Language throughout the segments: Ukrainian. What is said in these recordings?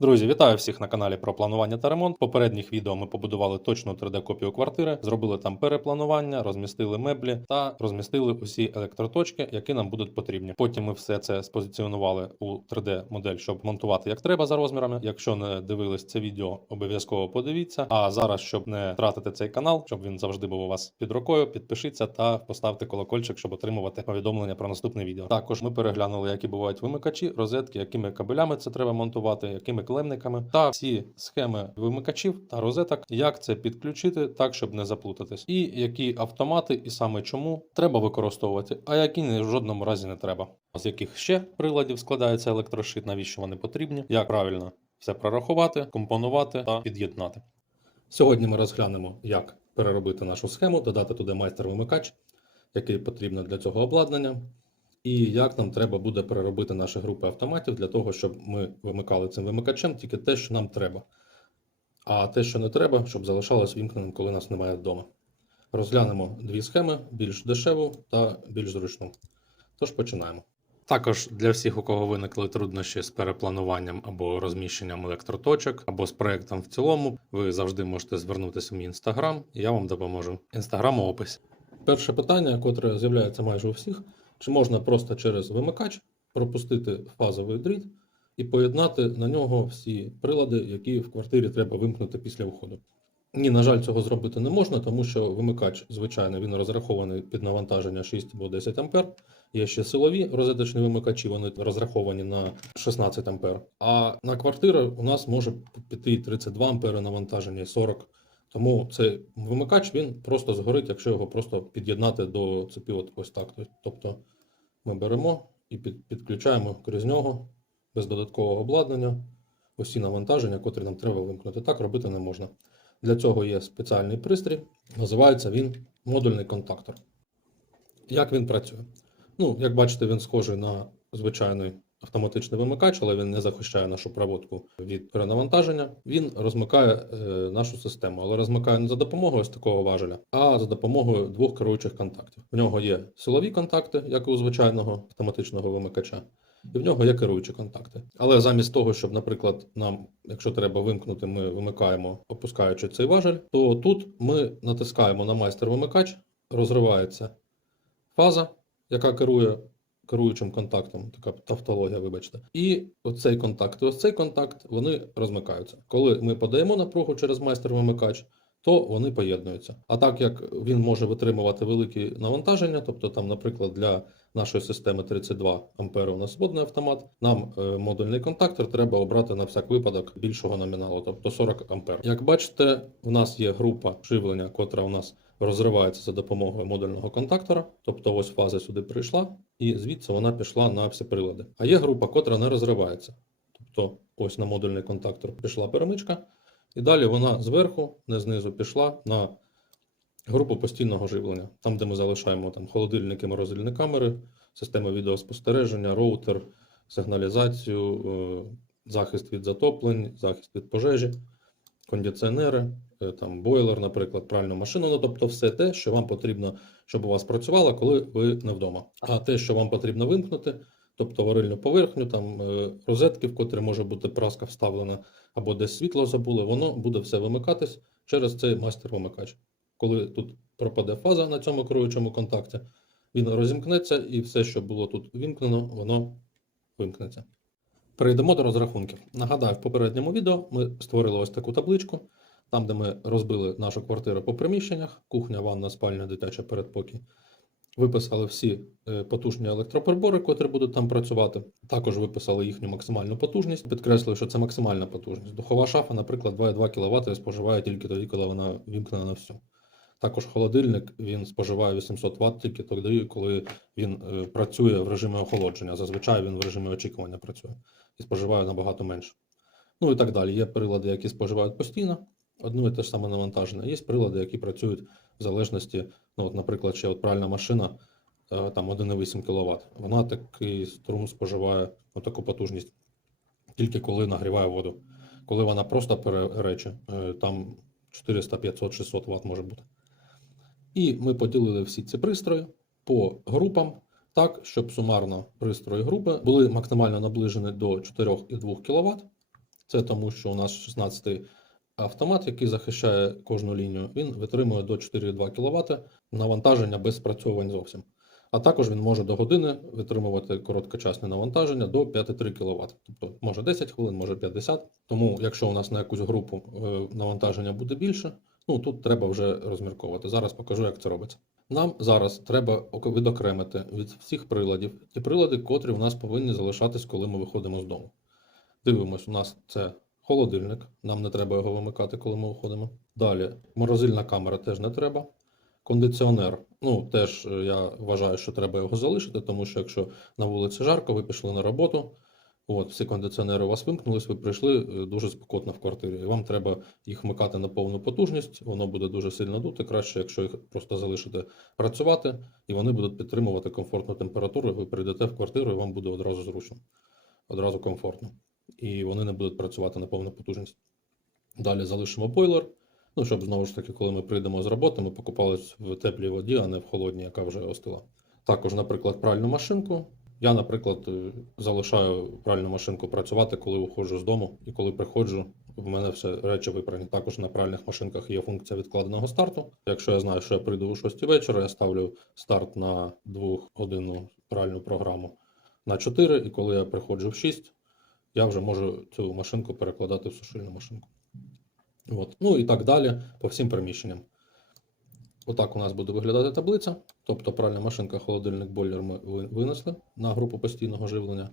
Друзі, вітаю всіх на каналі про планування та ремонт. В попередніх відео ми побудували точну 3D-копію квартири, зробили там перепланування, розмістили меблі та розмістили усі електроточки, які нам будуть потрібні. Потім ми все це спозиціонували у 3D-модель, щоб монтувати як треба за розмірами. Якщо не дивились це відео, обов'язково подивіться. А зараз, щоб не втратити цей канал, щоб він завжди був у вас під рукою, підпишіться та поставте колокольчик, щоб отримувати повідомлення про наступне відео. Також ми переглянули, які бувають вимикачі, розетки, якими кабелями це треба монтувати, якими клемниками та всі схеми вимикачів та розеток, як це підключити так, щоб не заплутатись, і які автомати, і саме чому треба використовувати, а які в жодному разі не треба. З яких ще приладів складається електрошит, навіщо вони потрібні, як правильно все прорахувати, компонувати та під'єднати. Сьогодні ми розглянемо, як переробити нашу схему, додати туди майстер-вимикач, який потрібно для цього обладнання, і як нам треба буде переробити наші групи автоматів для того, щоб ми вимикали цим вимикачем тільки те, що нам треба. А те, що не треба, щоб залишалось вімкненим, коли нас немає вдома. Розглянемо дві схеми: більш дешеву та більш зручну. Тож починаємо. Також для всіх, у кого виникли труднощі з переплануванням або розміщенням електроточок, або з проектом в цілому, ви завжди можете звернутися в мій інстаграм, і я вам допоможу. Інстаграм у описі. Перше питання, котре з'являється майже у всіх: чи можна просто через вимикач пропустити фазовий дріт і поєднати на нього всі прилади, які в квартирі треба вимкнути після входу? Ні, на жаль, цього зробити не можна, тому що вимикач, звичайно, він розрахований під навантаження 6 або 10 А. Є ще силові розеточні вимикачі, вони розраховані на 16 А. А на квартиру у нас може піти і 32 А навантаження, і 40 тому цей вимикач він просто згорить, якщо його просто під'єднати до цепі от ось так. Тобто ми беремо і під, підключаємо крізь нього без додаткового обладнання усі навантаження, котрі нам треба вимкнути. Так робити не можна. Для цього є спеціальний пристрій, називається він модульний контактор. Як він працює? Ну, як бачите, він схожий на звичайний автоматичний вимикач, але він не захищає нашу проводку від перенавантаження. Він розмикає е, нашу систему, але розмикає не за допомогою ось такого важеля, а за допомогою двох керуючих контактів. В нього є силові контакти, як і у звичайного автоматичного вимикача. І в нього є керуючі контакти. Але замість того, щоб, наприклад, нам, якщо треба вимкнути, ми вимикаємо, опускаючи цей важель, то тут ми натискаємо на майстер-вимикач, розривається фаза, яка керує керуючим контактом, така тавтологія, вибачте. І оцей контакт і ось цей контакт вони розмикаються. Коли ми подаємо напругу через майстер-вимикач, то вони поєднуються. А так як він може витримувати великі навантаження, тобто там, наприклад, для нашої системи 32 ампери у нас водний автомат, нам е, модульний контактор треба обрати на всяк випадок більшого номіналу, тобто 40 ампер. Як бачите, в нас є група живлення, котра у нас розривається за допомогою модульного контактора, тобто ось фаза сюди прийшла, і звідси вона пішла на всі прилади. А є група, котра не розривається. Тобто, ось на модульний контактор пішла перемичка, і далі вона зверху, не знизу, пішла на групу постійного живлення, там, де ми залишаємо там холодильники, морозильні камери, системи відеоспостереження, роутер, сигналізацію, е, захист від затоплень, захист від пожежі, кондиціонери, там бойлер, наприклад, пральну машину. Ну, тобто, все те, що вам потрібно, щоб у вас працювало, коли ви не вдома. А те, що вам потрібно вимкнути, тобто варильну поверхню, там е, розетки, в котрі може бути праска вставлена, або десь світло забули, воно буде все вимикатись через цей майстер-вимикач. Коли тут пропаде фаза на цьому керуючому контакті, він розімкнеться і все, що було тут вімкнено, воно вимкнеться. Перейдемо до розрахунків. Нагадаю, в попередньому відео ми створили ось таку табличку, там, де ми розбили нашу квартиру по приміщеннях, кухня, ванна, спальня, дитяча передпокій. Виписали всі е, потужні електроприбори, котрі будуть там працювати. Також виписали їхню максимальну потужність. Підкреслюю, що це максимальна потужність. Духова шафа, наприклад, 2,2 кВт споживає тільки тоді, коли вона вімкнена на всю. Також холодильник він споживає 800 Вт тільки тоді, коли він е, працює в режимі охолодження. Зазвичай він в режимі очікування працює і споживає набагато менше. Ну і так далі. Є прилади, які споживають постійно, одну і те ж саме навантаження. Є прилади, які працюють в залежності, ну, от, наприклад, ще от пральна машина е, там 1,8 кВт. Вона такий струм споживає ну, таку потужність тільки коли нагріває воду. Коли вона просто перерече, е, там 400, 500, 600 Вт може бути. І ми поділили всі ці пристрої по групам так, щоб сумарно пристрої групи були максимально наближені до 4,2 кВт. Це тому, що у нас 16 автомат, який захищає кожну лінію, він витримує до 4,2 кВт навантаження без спрацьовувань зовсім. А також він може до години витримувати короткочасне навантаження до 5,3 кВт. Тобто може 10 хвилин, може 50. Тому, якщо у нас на якусь групу е, навантаження буде більше, ну тут треба вже розмірковувати. Зараз покажу, як це робиться. Нам зараз треба відокремити від всіх приладів ті прилади, котрі у нас повинні залишатись, коли ми виходимо з дому. Дивимось, у нас це холодильник, нам не треба його вимикати, коли ми виходимо. Далі морозильна камера теж не треба. Кондиціонер, ну теж е, я вважаю, що треба його залишити, тому що якщо на вулиці жарко, ви пішли на роботу, от всі кондиціонери у вас вимкнулись, ви прийшли е, дуже спекотно в квартирі. І вам треба їх вмикати на повну потужність, воно буде дуже сильно дути. Краще, якщо їх просто залишити працювати, і вони будуть підтримувати комфортну температуру. Ви прийдете в квартиру, і вам буде одразу зручно, одразу комфортно. І вони не будуть працювати на повну потужність. Далі залишимо бойлер. Ну, щоб знову ж таки, коли ми прийдемо з роботи, ми покупались в теплій воді, а не в холодній, яка вже остила. Також, наприклад, пральну машинку. Я, наприклад, е, залишаю пральну машинку працювати, коли виходжу з дому, і коли приходжу, в мене все речі випрані. Також на пральних машинках є функція відкладеного старту. Якщо я знаю, що я прийду о 6 вечора, я ставлю старт на 2 годинну пральну програму на 4, і коли я приходжу в 6, я вже можу цю машинку перекладати в сушильну машинку. От. Ну і так далі по всім приміщенням. Отак у нас буде виглядати таблиця. Тобто пральна машинка, холодильник, бойлер ми винесли на групу постійного живлення.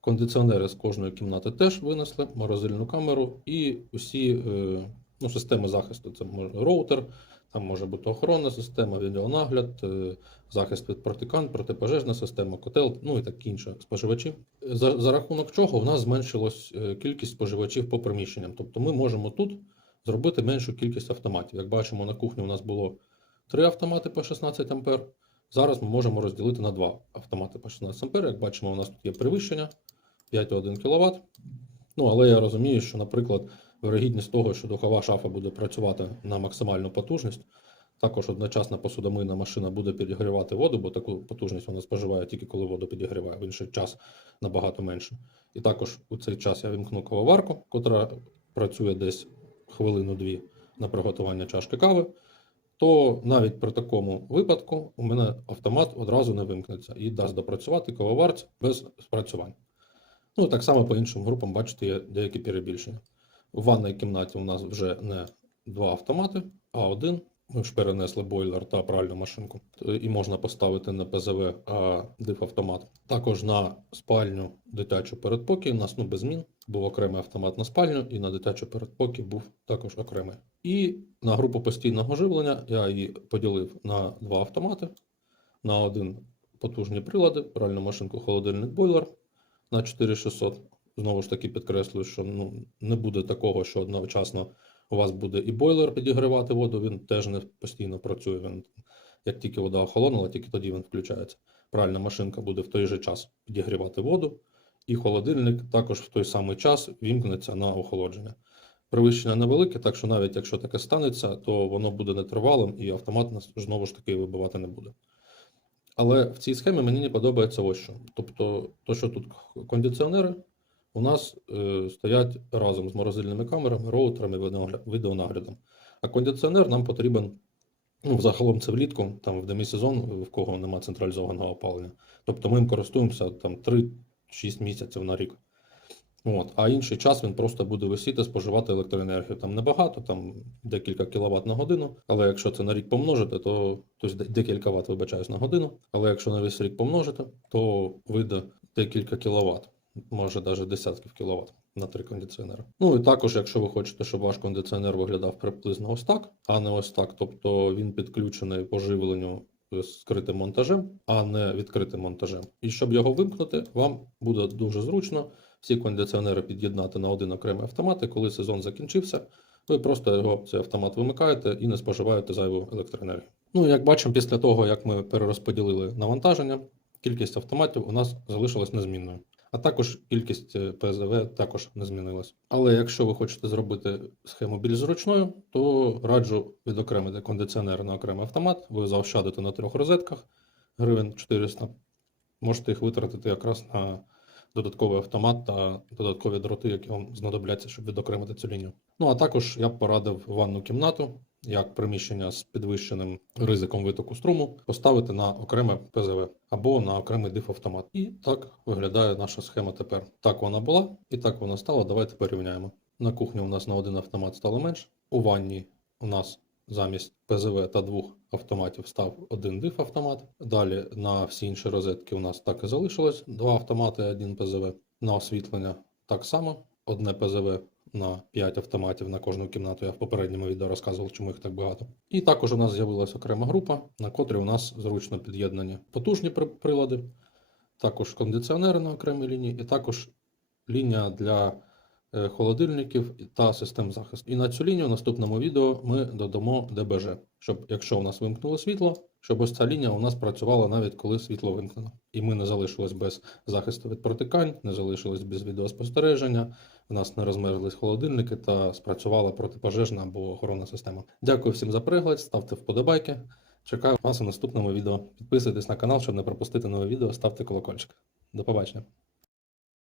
Кондиціонери з кожної кімнати теж винесли, морозильну камеру і усі е, ну, системи захисту. Це роутер, там може бути охоронна система, відеонагляд, е, захист від протикань, протипожежна система, котел, ну і такі інші споживачі. За, за рахунок чого в нас зменшилась е, кількість споживачів по приміщенням. Тобто ми можемо тут зробити меншу кількість автоматів. Як бачимо, на кухні у нас було три автомати по 16 А. Зараз ми можемо розділити на два автомати по 16 А. Як бачимо, у нас тут є перевищення 5,1 кВт. Ну, але я розумію, що, наприклад, вирогідність того, що духова шафа буде працювати на максимальну потужність, також одночасна посудомийна машина буде підігрівати воду, бо таку потужність вона споживає тільки коли воду підігріває, в інший час набагато менше. І також у цей час я вімкну кавоварку, котра працює десь хвилину-дві на приготування чашки кави, то навіть при такому випадку у мене автомат одразу не вимкнеться і дасть допрацювати кавоварці без спрацювань. Ну, так само по іншим групам, бачите, є деякі перебільшення. У ванній кімнаті у нас вже не два автомати, а один. Ми ж перенесли бойлер та пральну машинку. Е, І можна поставити не ПЗВ, а диф-автомат. Також на спальню дитячу передпокій у нас ну, без змін. Був окремий автомат на спальню, і на дитячу передпокій був також окремий. І на групу постійного живлення я її поділив на два автомати. На один потужні прилади, пральну машинку, холодильник, бойлер на 4600. Знову ж таки підкреслюю, що ну, не буде такого, що одночасно у вас буде і бойлер підігрівати воду, він теж не постійно працює. Він, як тільки вода охолонула, тільки тоді він включається. Пральна машинка буде в той же час підігрівати воду, і холодильник також в той самий час вімкнеться на охолодження. Перевищення невелике, так що навіть якщо таке станеться, то воно буде нетривалим і автомат нас знову ж таки вибивати не буде. Але в цій схемі мені не подобається ось що. Тобто, то, що тут кондиціонери у нас е, стоять разом з морозильними камерами, роутерами, відеонаглядом. А кондиціонер нам потрібен, ну, взагалом це влітку, там в демісезон, в кого немає централізованого опалення. Тобто ми їм користуємося там 3-6 місяців на рік. От. А інший час він просто буде висіти, споживати електроенергію. Там небагато, там декілька кіловат на годину. Але якщо це на рік помножити, то тобто декілька ватт, вибачаюсь, на годину. Але якщо на весь рік помножити, то вийде декілька кіловат, може навіть десятків кіловат на три кондиціонери. Ну і також, якщо ви хочете, щоб ваш кондиціонер виглядав приблизно ось так, а не ось так, тобто він підключений по живленню скритим монтажем, а не відкритим монтажем. І щоб його вимкнути, вам буде дуже зручно всі кондиціонери під'єднати на один окремий автомат, і коли сезон закінчився, ви просто його цей автомат вимикаєте і не споживаєте зайву електроенергію. Ну, як бачимо, після того, як ми перерозподілили навантаження, кількість автоматів у нас залишилась незмінною. А також кількість е, ПЗВ також не змінилась. Але якщо ви хочете зробити схему більш зручною, то раджу відокремити кондиціонер на окремий автомат. Ви заощадите на трьох розетках гривень 400. Можете їх витратити якраз на додатковий автомат та додаткові дроти, які вам знадобляться, щоб відокремити цю лінію. Ну а також я б порадив ванну кімнату, як приміщення з підвищеним ризиком витоку струму, поставити на окреме ПЗВ або на окремий диф-автомат. І так виглядає наша схема тепер. Так вона була і так вона стала. Давайте порівняємо. На кухні у нас на один автомат стало менше. У ванні у нас замість ПЗВ та двох автоматів став один диф-автомат. Далі на всі інші розетки у нас так і залишилось два автомати, один ПЗВ. На освітлення так само, одне ПЗВ на 5 автоматів на кожну кімнату. Я в попередньому відео розказував, чому їх так багато. І також у нас з'явилася окрема група, на котрій у нас зручно під'єднані потужні прилади, також кондиціонери на окремій лінії, і також лінія для е, холодильників та систем захисту. І на цю лінію в наступному відео ми додамо ДБЖ, щоб якщо у нас вимкнуло світло, щоб ось ця лінія у нас працювала навіть коли світло вимкнено. І ми не залишились без захисту від протикань, не залишились без відеоспостереження, у нас не розмерзлись холодильники та спрацювала протипожежна або охоронна система. Дякую всім за перегляд, ставте вподобайки. Чекаю вас у наступному відео. Підписуйтесь на канал, щоб не пропустити нове відео, ставте колокольчик. До побачення.